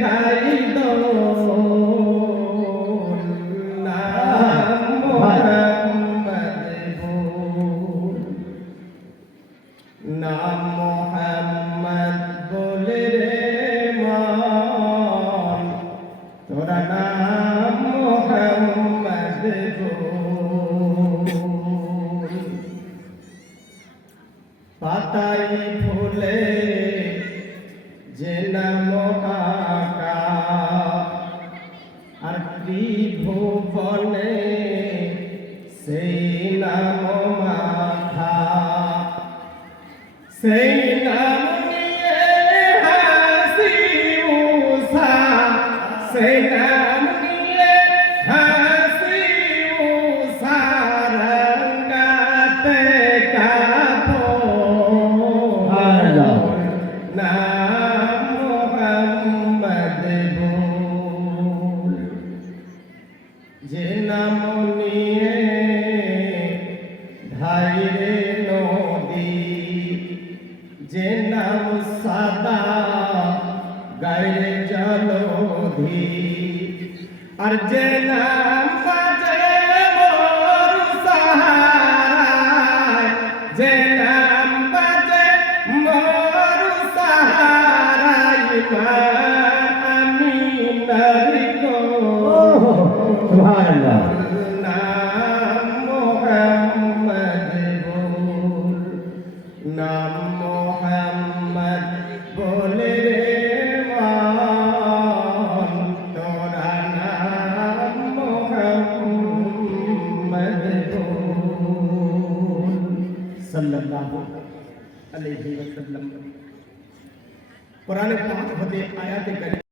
খাই দোল নাম মোহাম্মদ বলে রে মন। তোরা নাম মোহাম্মদ পাতাই ফুলে যে নাম আর ত্রিভুবনে সেই নাম মাথা। সেই নাম নিয়ে হাসি উষা। সেই নাম যে নাম নিয়ে ধাইরে নদী, যে নাম সাদা গায়ে জলধি, আর যে নাম বাজে মোর সাহারায়, যে নাম বাজে মোর সাহারায় সুবহানাল্লাহ। নাম মোহাম্মদ বল নাম মোহাম্মদ বলে রে মান, তোরা নাম মোহাম্মদ বল। সাল্লাল্লাহু আলাইহি ওয়াসাল্লাম। কোরআনে পাক হতে আয়াতে